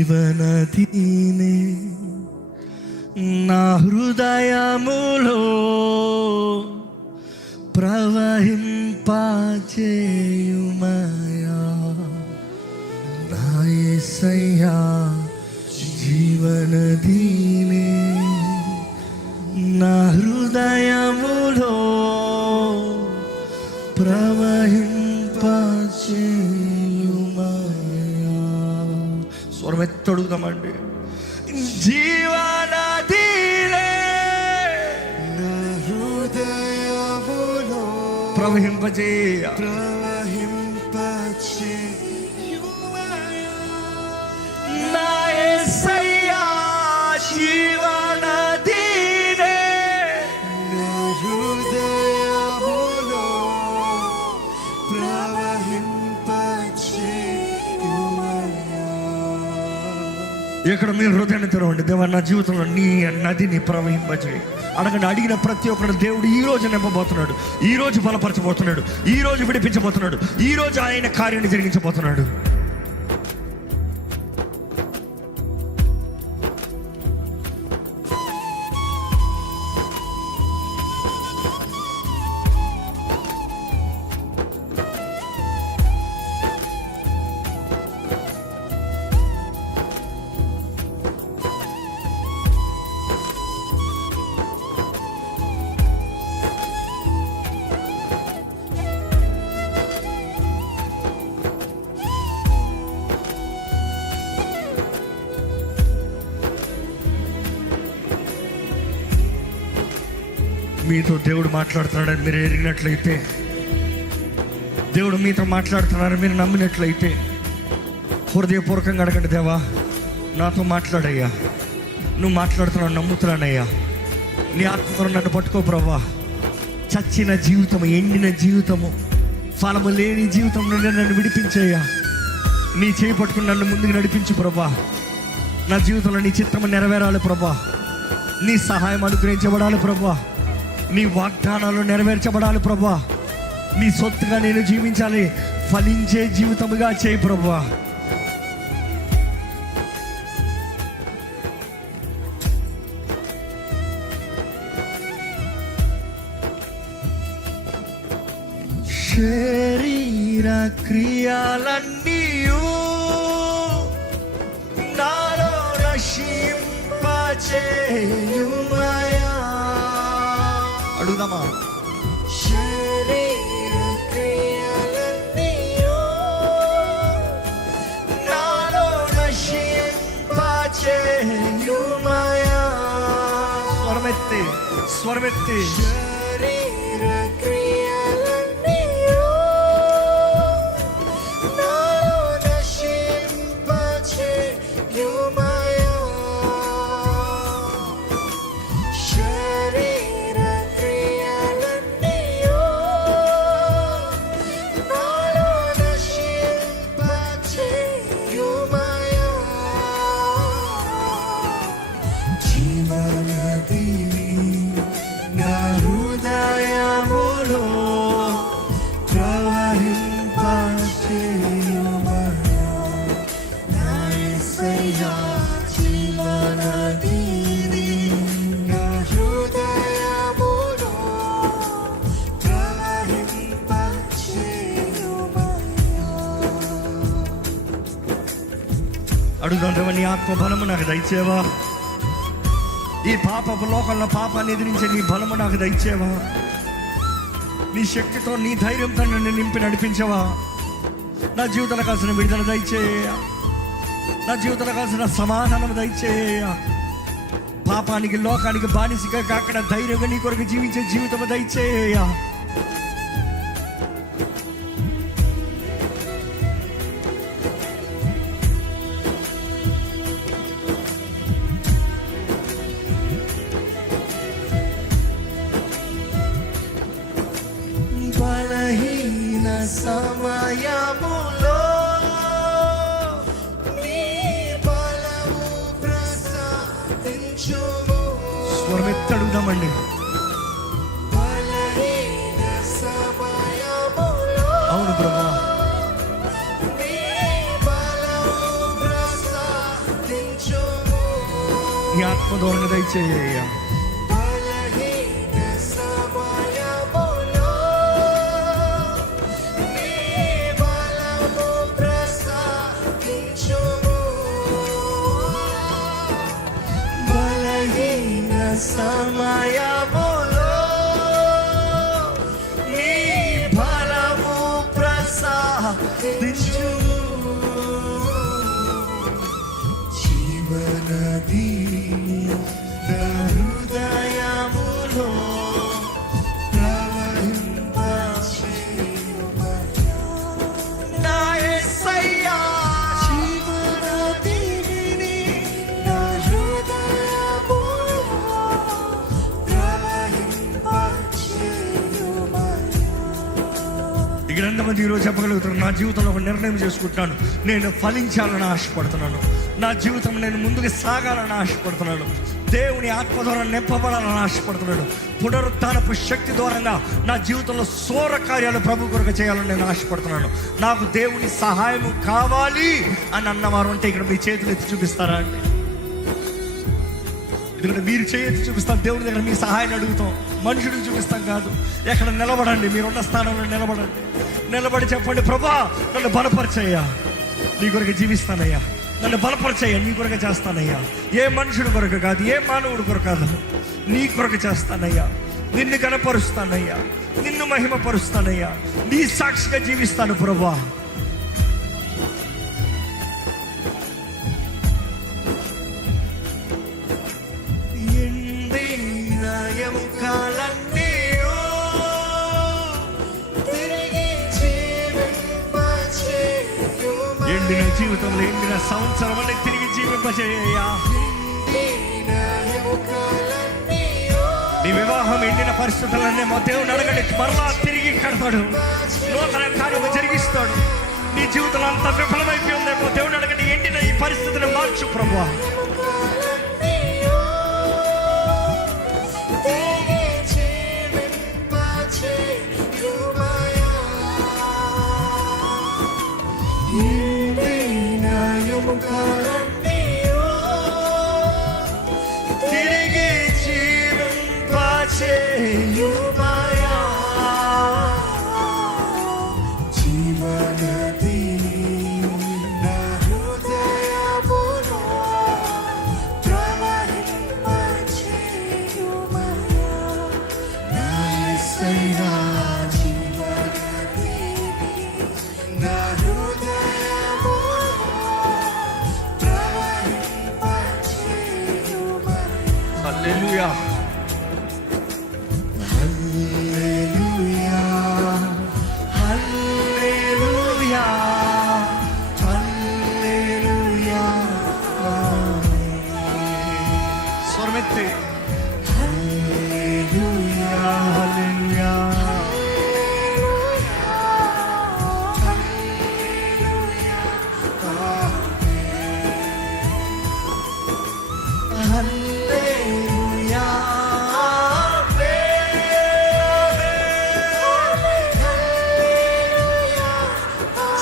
జీవనదీనే నా హృదయములో ప్రవహింపచేయుమయా నా యేసయ్యా జీవనదీనే నా హృదయములో ప్రవహింపచేయుమయా. స్వరం ఎత్తడుగుదామండి. జీవనదీనే నా హృదయములో ప్రవహింపచేయుమయా నా యేసయ్యా జీవనదీనే నా హృదయములో ప్రవహింపచేయుమయా. ఇక్కడ మీరు హృదయాన్ని తెరవండి. దేవా, నా జీవితంలో నీ నదిని ప్రవహింపచేయి. అడగండి. అడిగిన ప్రతి ఒక్కరు దేవుడు ఈ రోజు నింపబోతున్నాడు, ఈ రోజు బలపరచబోతున్నాడు, ఈ రోజు విడిపించబోతున్నాడు, ఈ రోజు ఆయన కార్యాన్ని జరిగించబోతున్నాడు. మీతో దేవుడు మాట్లాడుతున్నాడని మీరు ఎరిగినట్లయితే, దేవుడు మీతో మాట్లాడుతున్నారని మీరు నమ్మినట్లయితే హృదయపూర్వకంగా అడగండి. దేవా, నాతో మాట్లాడయ్యా, నువ్వు మాట్లాడుతున్నావు నమ్ముతున్నానయ్యా, నీ ఆత్మతో నన్ను పట్టుకో ప్రభా. చచ్చిన జీవితము, ఎండిన జీవితము, ఫలము లేని జీవితం నుండి నన్ను విడిపించయ్యా. నీ చేయి పట్టుకుని నన్ను ముందుకు నడిపించు ప్రభా. నా జీవితంలో నీ చిత్తము నెరవేరాలి ప్రభా. నీ సహాయం అనుగ్రహించబడాలి ప్రభా. నీ వాగ్దానాలు నెరవేర్చబడాలి ప్రభా. నీ సొత్తుగా నేను జీవించాలి. ఫలించే జీవితముగా చేయి ప్రభా. శరీర క్రియలన్నీయు నాలో నశింపచేయుమయా. అడుగుదామా? శరీర క్రియలన్నీయు నాలో నశింపచేయుమయా. స్వరమెత్తి, స్వరమెత్తి. శరీర క్రియలన్నీయు నాలో నశింపచేయుమయా. శరీర క్రియలన్నీయు నాలో నశింపచేయుమయా. జీవనదీని నా హృదయములో ప్రవహింపచేయుమయా. నా యేసయ్యా జీవనదీని నా హృదయములో ప్రవహింపచేయుమయా. అడుగుదాం. దేవా, నీ ఆత్మ బలము నాకు దయచేవా. ఈ పాపపు లోకంలో పాపాన్ని ఎదిరించే నీ బలము నాకు దయచేవా. నీ శక్తితో, నీ ధైర్యంతో నన్ను నింపి నడిపించవా. నా జీవితంలో కావాల్సిన విడుదల దయచేయ. నా జీవితంలో కావాల్సిన సమాధానం దయచేయ. పాపానికి, లోకానికి బానిసగా కాకుండా ధైర్యంగా నీ కొరకు జీవించే జీవితం దయచేయ. బలహీన సమయములో నీ బలము ప్రసాదించుము. స్వరమెత్తడుగుదామండి. బలహీన సమయములో అవును ప్రభా. నీ బలము ప్రసాదించుము. నీ ఆత్మ దూరంగా దయచేయ్యా. సమయములో నీ బలము ప్రసాదించుము. జీవనది నా హృదయములో ప్రవహింపచేయుమయ్యా. నా యేసయ్యా జీవనదిని నా హృదయములో ఇక్కడ ఎంతమంది ఈరోజు చెప్పగలుగుతారు, నా జీవితంలో ఒక నిర్ణయం చేసుకుంటున్నాను, నేను ఫలించాలని ఆశపడుతున్నాను, నా జీవితం నేను ముందుకు సాగాలని ఆశపడుతున్నాను, దేవుని ఆత్మ ద్వారా నింపబడాలని ఆశపడుతున్నాడు, పునరుత్థానపు శక్తి ద్వారంగా నా జీవితంలో సోర కార్యాలు ప్రభు కొరకు చేయాలని నేను ఆశపడుతున్నాను, నాకు దేవుని సహాయం కావాలి అని అన్నవారు అంటే ఇక్కడ మీ చేతులు ఎత్తి చూపిస్తారా అండి? ఎందుకంటే మీరు చేయొచ్చు చూపిస్తాం, దేవుడి దగ్గర మీ సహాయాన్ని అడుగుతాం, మనుషుడికి చూపిస్తాం కాదు. ఎక్కడ నిలబడండి, మీరున్న స్థానంలో నిలబడండి, నిలబడి చెప్పండి, ప్రభా నన్ను బలపరిచయ్యా, నీ కొరకు జీవిస్తానయ్యా, నన్ను బలపరిచయ్యా, నీ కొరకు చేస్తానయ్యా, ఏ మనుషుడి కొరకు కాదు, ఏ మానవుడి కొరకు కాదు, నీ కొరకు చేస్తానయ్యా, నిన్ను కనపరుస్తానయ్యా, నిన్ను మహిమపరుస్తానయ్యా, నీ సాక్షిగా జీవిస్తాను ప్రభా. ఎండిన జీవితంలో ఎండిన సంవత్సరం అనే తిరిగి జీవింపచేయ్యా. నీ వివాహం ఎండిన పరిస్థితులన్నీ మా దేవుని అడగండి, మరలా తిరిగి కడతాడు, నూతన కార్యము జరిగిస్తాడు. నీ జీవితంలో అంత విఫలమైపోయిందేమో, దేవుని అడగండి, ఎండిన ఈ పరిస్థితిని మార్చు ప్రభువా. తిరిగి జీవింపచేయుమయ్యా. జీవనది నా హృదయములో ప్రవహింపచేయుమయ్యా. నా యేసయ్యా జీవనది నా హల్లెలూయా, హల్లెలూయా, హల్లెలూయా, హల్లెలూయా. స్వరమెత్తి హల్లెలూయా, హల్లెలూయా,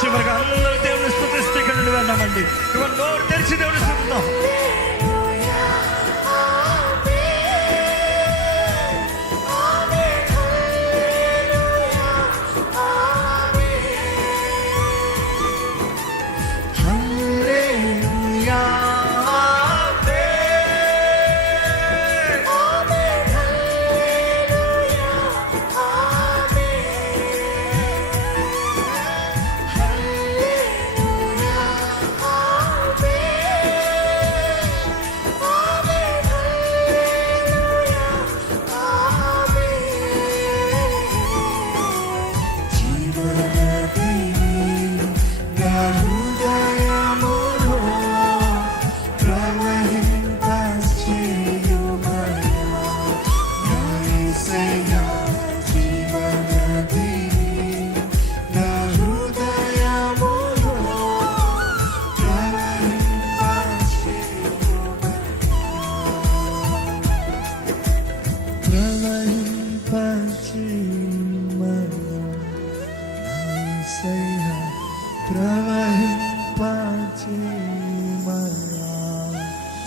చివరిగా అందరూ దేవుని స్తుతిస్తే ఇక్కడ నుండి వెళ్ళామండి. ఇవాళ నోరు తెరిచి దేవుని స్తుతిద్దాం.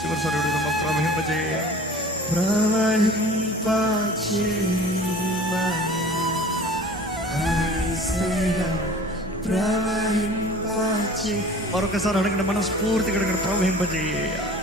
చివరిసారి అడుగుదాం, ప్రవహింపజేయ. మరొకసారి అడగండి, మనస్ఫూర్తిగా అడగండి, ప్రవహింపజేయ.